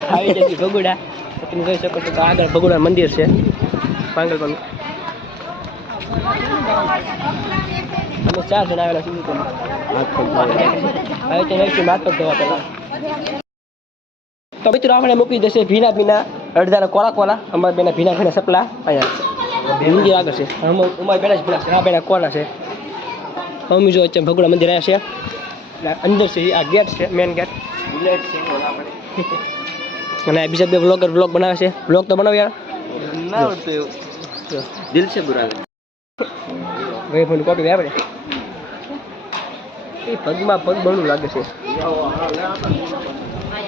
આવી જશે ભગુડા. તમે જોઈ શકો છો કે આગળ ભગુડા મંદિર છે પાંગલપાનું. અમે ચાર જણા આવેલા છીએ હવે ત્યાં પગ ધોવા પહેલા. તો મિત્રો આપણે મૂકી દેશે ભીના ભીના અડધાના કોલા કોલા. અમારા બેના ભીના ભીના સપલા અહીંયા મંદિર આગળ છે. અમારા બેના ભીના છે. આ બેના કોલા છે. અમે જો વચ્ચે ભગુડા મંદિર આવ્યા છે. અંદર છે આ ગેટ છે મેન ગેટ છે અને આ બીજા બે બ્લોગર બ્લોગ બનાવે છે. બ્લોગ તો બનાવ યાર ના આવડતું દિલ છે બુરા. ભાઈ ફોન કોપી આપણે? એ પગમાં પગ બળું લાગે છે.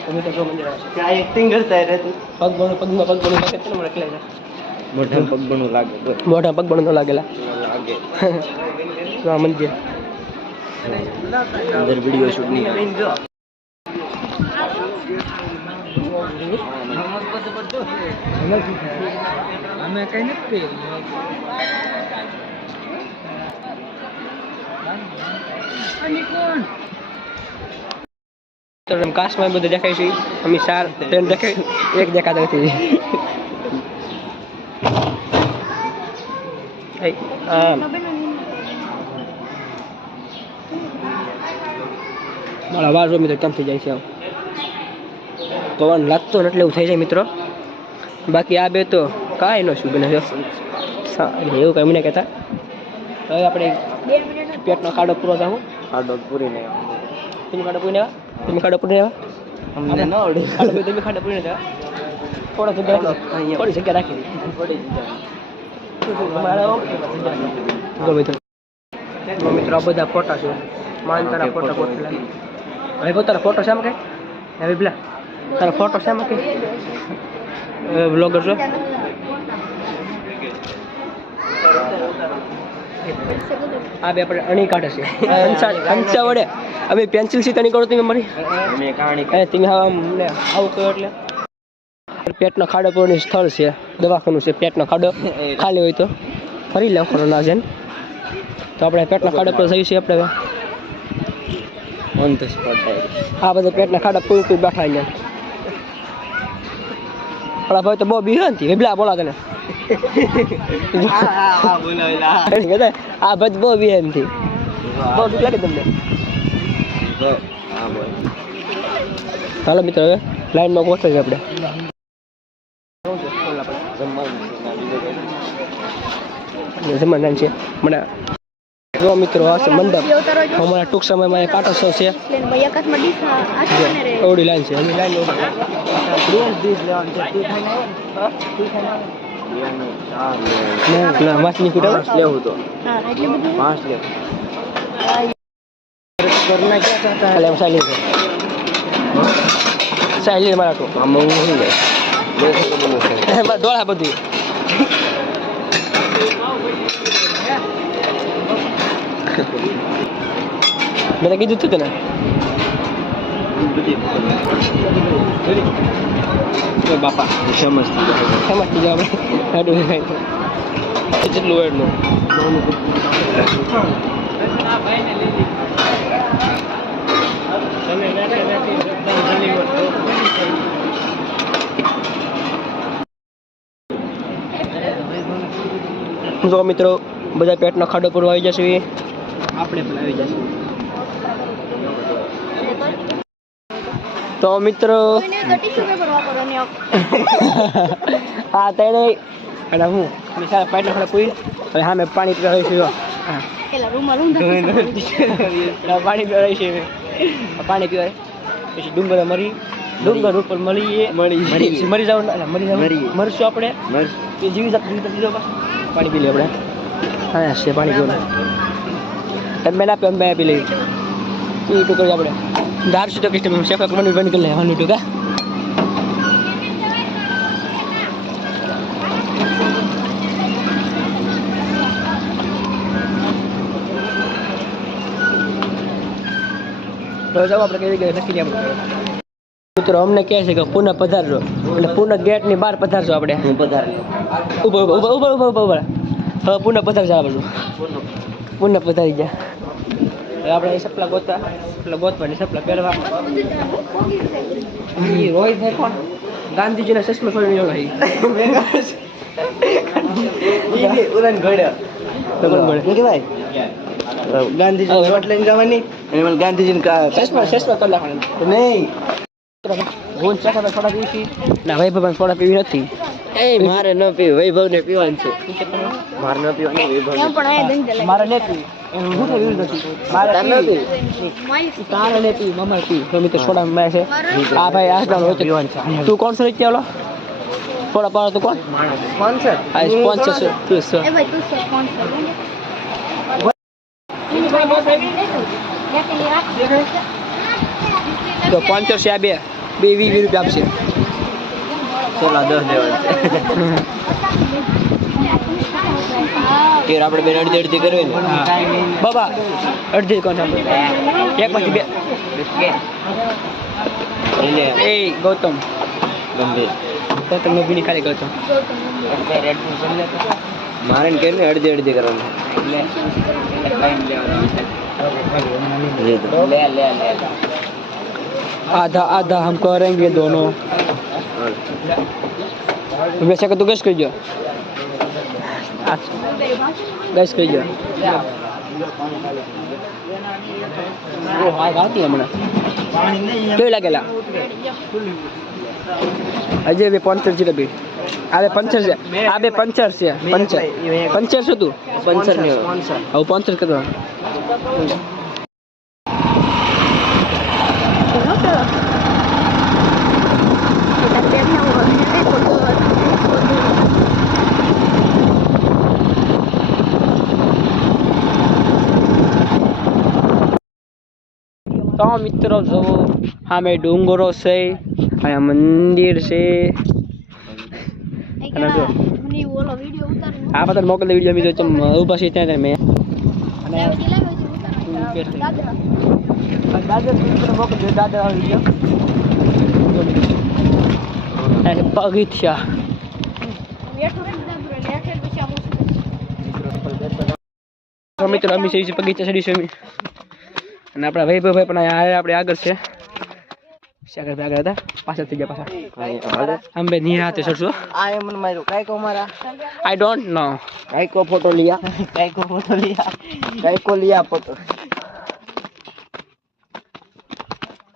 અમે તો જો મંદિર આવ્યા છે. ક્યાં એક્ટિંગ કરતા રહે પગ બળું પગમાં પગ બળું લાગે છે. ને મને એટલે મોઢા પગ બનવું લાગે મોઢા પગ બળું લાગેલા. લાગે. તો મંદિર અંદર વીડિયો શૂટ નહીં અમે કઈ નથી તો કાશમાં બધું દેખાય છે. અમે ચાર ત્રણ દેખાય એક દેખાતા નથી. આમ. મારા વાળ જો મિત્રો કેમ થઈ જાય છે પવન લાગતો એટલે એવું થઈ જાય મિત્રો. બાકી આ બે તો કાંઈ ન શું બને એવું કંઈ મને કહેતા. હવે આપણે પેટનો ખાડો પૂરો આ ડોગ પૂરી નહીં તમે ખાડો પૂરી લેવા તમે ખાડો પૂરી લેવા અમને ન આવડે. ખાડો તમે ખાડો પૂરી લેવા થોડો જગ્યા. થોડી જગ્યા. રાખી પડી મિત્રો. આ બધા ફોટા છે. માન તારા ફોટા પોતેલા હવે તારા ફોટો શામાં કે? હવે પેલા. તારા ફોટો શામાં કે? બ્લોગર છો આ બે આપણે અણી કાઢે છે. અંસા વડે. અમે પેન્સિલથી તણી કરો તમે મારી. તમે હવે આવું કહો એટલે. પેટનો ખાડો પૂરનું સ્થળ છે દવાખાનું છે પેટનો ખાડો. ખાલી હોય તો. ફરી લે ખરો ના છે તો આપણે પેટના ખાડા પર જઈએ છીએ આપણે. ઓન ધ સ્પોટ આ બધા પેટના ખાડા પૂરી પૂરી બેઠા અહીંયા આપણા ભાઈ તો બહુ બી ને વેબલા બોલા તને આ ભાઈ બહુ બી નથી બહુ બીક લાગે તમને ચાલો મિત્રો હવે લાઈનમાં પહોંચે છે આપણે જમવાનું છે મને જો મિત્રો આ છે મંડપ. અમારા ટૂંક સમયમાં એ પાટોત્સવ છે. ઓડી લાઈન છે. એની લાઈન માછલી પાંચ લેવું તો. પાંચ લેવું એટલે સાયલી છે. સાયલી મારા તો આમાં હું શું લે. એમાં ડોળા બધું. મેં તો કીધું તું તને. બાપા સમજતી સમજતી જાવ આપણે હાડું ખાઈ જેટલું એટલું. જો મિત્રો બધા પેટનો ખાડો પૂરવા આવી જશે. આપણે પણ આવી જશું. તો મિત્રો હા તેને અને હું? મિસાલ પાટલા ખાડો પૂરી હવે હા મેં પાણી પીવા રહીશું પાણી પીવા રહીશું પાણી પીવાય. પછી ડુંગર મરી ડુંગર ઉપર મળીએ મળી. મરી જાવ મરી જાવ. મરશું આપણે. જીવી જાત જીવી જીવો પાણી પી લે આપણે. હા છે પાણી પીવાનું. તમે ના પીવા બે પી લઈએ એ તો કરીએ આપણે. દાર સુધી તો કસ્ટમ શેફ બની બની કરી લેવાનું ટૂંકા કા જાઓ આપણે કઈ જગ્યાએ નક્કી આપણે મિત્રો અમને કહે છે કે પુનઃ પધારજો. એટલે પુનઃ ગેટની બહાર પધારજો આપણે. પધાર ઊભો ઊભો ઊભો ઊભો ઊભો હવે પુનઃ પધારજો આ બધું પુનઃ પધારી ગયા. હવે આપણે એ સપલા ગોતવા સપલા ગોતવાની સપલા પહેરવા ઈ રોહિત ભાઈ કોણ? ગાંધીજીના ચશ્મા છોડીને ઘડ્યો. શું કહેવાય. ગાંધીજી વોટ લઈને જવાની. અને મને ગાંધીજીને ચશ્મા ચશ્મા કરી નાખવાના. નહીં. હું ચશ્મા થોડા પીવી ના ભાઈ ભાઈ થોડા પીવી નથી. એ મારે ન પી વૈભવ ને પીવાનું છે. મારે ન પીવાનું વૈભવ મારે હું ન પી તારે તો મિત્રો સોડા માં છે. આ ભાઈ આ ગામ વચ્ચે તું કોણ સર પાડો તું કોણ? સ્પોન્સર. આ સ્પોન્સર છે. તું સ્પોન્સર છે આ બે. બે વીસ વીસ રૂપિયા આપશે. સોલા દસ દેવાનું છે કે આપણે બેન અડધી અડધી કરવી ને બાબા અડધી કોણ છે એક માંથી બે એટલે એ ગૌતમ ગંભીર ગૌતમ ને બીડી ખાલી ગૌતમ મારે ને કે ને અડધી અડધી કરવાનું લે લે લે आधा आधा हम करेंगे दोनों वैसे કે તું ગેસ કરજો ગેસ કરજો ગાતી હમણાં કેવી લાગેલા. હજી બે પંચર છે બે આ બે પંચર છે. આ બે પંચર છે. પંચર. પંચર શું તું? સ્પોન્સર ને હવે પંચર કરવા તો મિત્રો જો સામે ડુંગરો છે અહીંયા મંદિર છે. અને જો આ બધા મોકલે વીડિયો મી જો ચમ ઊભા છે ત્યાં મેં. અને દાદા મિત્રો મોકલજો. દાદા વીડિયો પગથિયા તો મિત્રો અમે છે પગીચા ચડીશું અમે. અને આપણા વૈભવભાઈ પણ આપણે આગળ છે. બે આગળ હતા પાછળ થઈ ગયા પાછા અંબે નિરાતે ચડશું આ એમ મને માર્યો. કાઈકો મારા? આઈ ડોન્ટ નો કાઈકો ફોટો લિયા. કાઈકો ફોટો લિયા. કાઈકો લિયા ફોટો.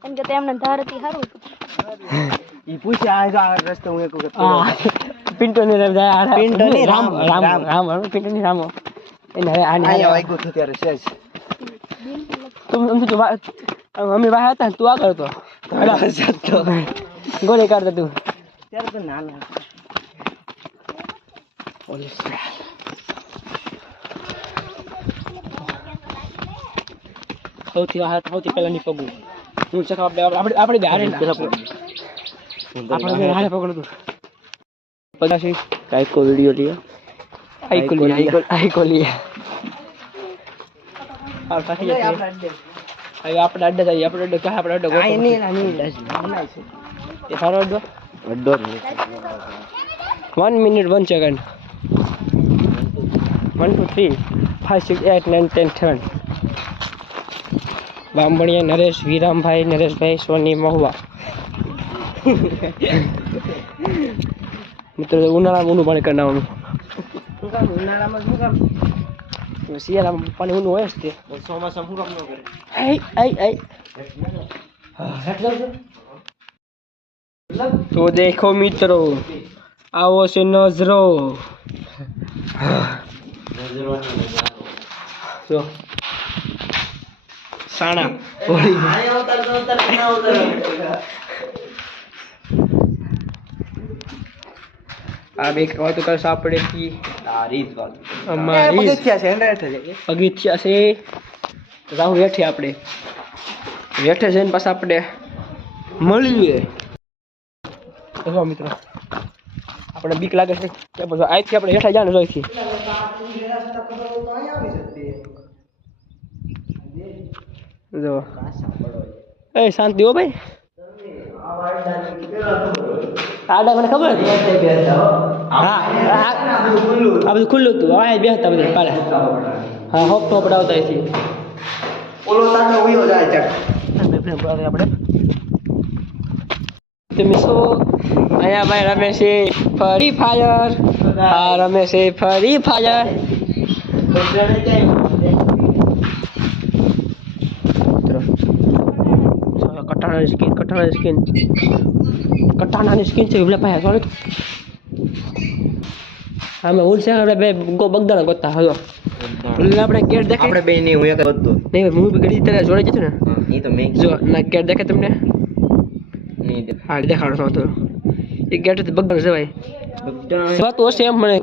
એમ કે તેમને ધારતી સારું ઈ પૂછે આ જો આ રસ્તો હું એક વખત પિન્ટો ની રામ પિન્ટો ની રામ, રામ. રામ. પિન્ટો ની રામ. એને હવે આને અહીંયા વાગ્યું તો ત્યારે સેજ તું એમ તો અમે વાહ હતા ને તું આગળ હતો ગોળી કાઢતો તું. ત્યારે તો નાના સૌથી વાહ સૌથી પહેલા પગું. હું ચક આપણે આપણે આપણે હારે આપણે હારે પગડું પચાસી કાઈ કો વિડિયો લિયા આઈકો લીયા. આઈકો લીયા જશે હવે આપણે અડ્ડે જઈએ. આપણે અડ્ડે ક્યાં આપણે અડ્ડે ગોતો આઈ નથી. ની એ સારો અડ્ડો અડ્ડો one minute one second one two three five six eight nine ten seven Bamaniya Naresh વિરામભાઈ Nareshbhai Soni Mahuva. મિત્રો ઉનાળામાં ઊનું પાણી કરી ઉનાળામાં શું કામ? પાણી ઊનું હોય જ તે ચોમાસા શું કામ ન કરે આઈ આઈ આઈ તો દેખો મિત્રો આવો છે નજરો જો સાણા હોળી આ બે કહેવાય તો કરશે આપણે કી. અમારી પગથિયા છે પગથિયા રાહુ હેઠે આપણે હેઠે જઈને પાછા આપણે મળીએ. જો મિત્રો. આપણે બીક લાગે છે. કે પછી અહીંથી આપણે હેઠા જાણ જોઈથી. જો. એ શાંતિ હો ભાઈ. આડા મને ખબર? હા આ બધું ખુલ્લું હતું. આ બેસતા બધું પાડે. હા હોપ ટોપ આવતા અહીંથી. ઓલો તાનો ઉયો જાય ચક આપણે. અહીંયા ભાઈ રમે છે ફરી ફાયર. આ રમે છે ફરી ફાયર. કટાણાની સ્કીન કટાણા સ્કીન. કટાણાની સ્કીન છે પેલા ભાઈ સોરી હા મેં ઉલસે આપણે બે ગો બગદાણા ગોતા હલો. એટલે આપણે ગેટ દેખાય? આપણે બે નહીં હું એક બધું નહીં હું બી ઘડી તને જોડે જતો ને. એ તો મેં જો ના ગેટ દેખે તમને? નહીં દે હા દેખાડો તો. એ ગેટ બગદાણા જવાય. તો એમ મને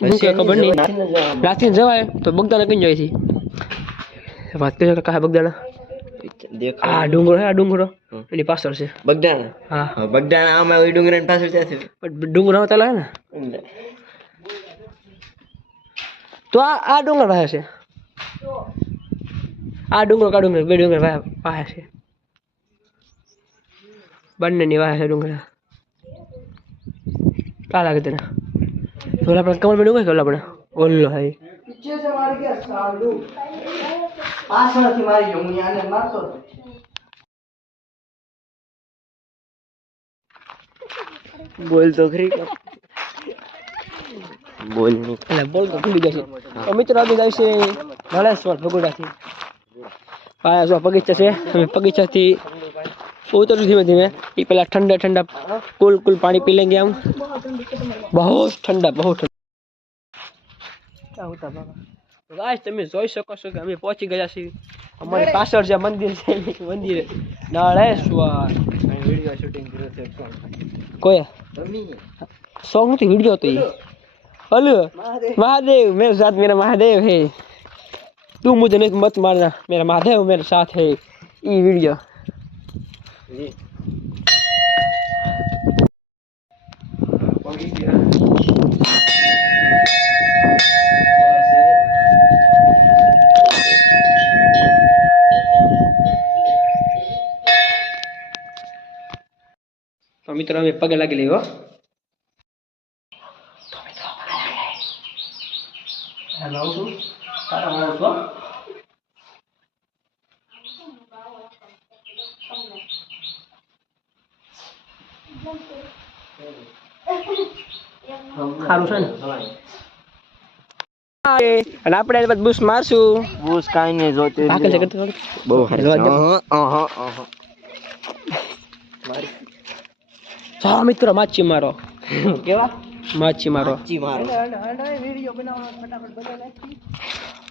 હું કે ખબર નહીં જવાય. તો બગદાણા કઈ જાય છે? વાત કરી કે કાહે બગદાણા. દેખ આ ડુંગરો હે આ ડુંગરો હમ. એની પાછળ છે બગદાણા હા હા બગદાણા આમાં ઓલી ડુંગરાની પાછળ ત્યાં છે પણ ડુંગરો આવતા લાગે ને તો આ આ ડુંગર પાસે છે આ ડુંગરો કા ડુંગર બે ડુંગર વાહ- પાસે છે બંનેની વાહ છે ડુંગર કા લાગે તને તો ઓલા આપણે કમર ડુંગર કે ઓલા આપણે ઓલો હાઈ પાછળથી મારી ગયો હું આને મારતો હતો બોલ તો ખરી બોલ નહીં એટલે બોલ તો ખુલી જશે તો મિત્રો આજે જાય છે નાળેશ્વર ભગોડાથી પાયા જો બગીચા છે અમે બગીચાથી ઉતરું ધીમે ધીમે એ પહેલાં ઠંડા ઠંડા કુલ કુલ પાણી પી લેંગે हम बहुत ठंडा बहुत ठंडा क्या होता बाबा ગાઈસ તમે જોઈ શકો છો કે અમે પહોંચી ગયા છીએ. અમારી પાછળ જે મંદિર છે મંદિરે. નાળેશ્વર વીડિયો શૂટિંગ કર્યો છે કોઈ? સોંગથી વિડિયો તો હલો. મહાદેવ. મેરે સાથ મેરા મહાદેવ હે. તું મુજે નહીં મત મારના મેરા મહાદેવ મેરે સાથ હે. ઈ વિડિયો પહોંચી ગયા તો મિત્રો અમે પગે લાગી લેવો હો હેલો તારા આવું છો સારું છે ને? અને આપણે બૂસ મારશું. બૂસ કાઈ નહીં જોતી. હા મિત્રો માછી મારો. કેવા? માછી મારો.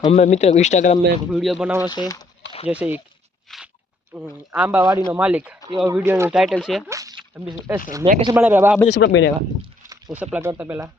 અમે મિત્રો ઇન્સ્ટાગ્રામમાં એક વીડિયો બનાવવાનો છે. જૈસે આંબાવાડીનો માલિક. એવો વિડીયોનું ટાઇટલ છે. મેં કશું બનાવ્યા આ બધા સપડા બનાવ્યા હું સપડા કરતા પહેલાં.